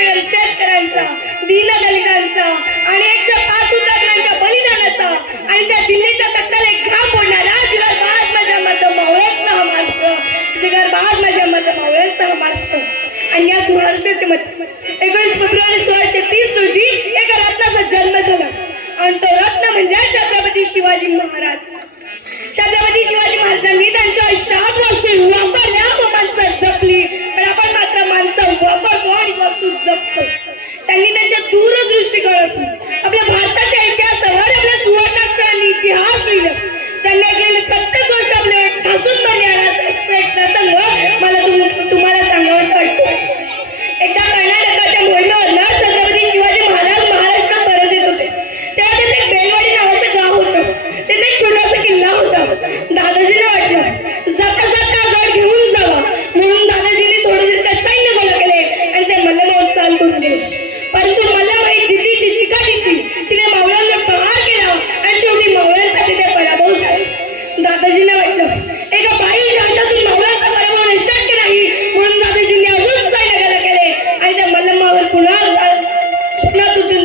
असेल शेतकऱ्यांचा दीनदलितांचा आणि एकशे पाच सुधारणांच्या बलिदानाचा आणि त्या दिल्लीच्या तक्ताला एक घाम फोडणारा जिगर बाज माझ्या मत मावळ्याचा हा महाराष्ट्र. जिगर बाज माझ्या मत मावळ्याचा हा महाराष्ट्र. आणि याच महाराष्ट्राचे मत एकोणीस फेब्रुवारी सोळाशे तीस रोजी एका रत्नाचा जन्म झाला. आणि तो रत्न म्हणजे छत्रपती शिवाजी महाराज. छत्रपती शिवाजी महाराजांनी त्यांच्या आयुष्य ফিতনা দুটো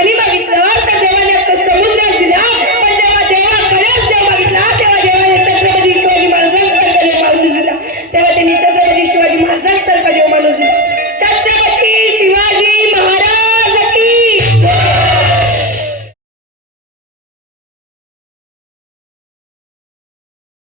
कधी बघितलं तर देवाने आपलं समुद्रात दिला. पण जेव्हा देवा परत जेव्हा बघितला तेव्हा देवाने छत्रपती शिवाजी महाराजांकडे दिला. तेव्हा त्यांनी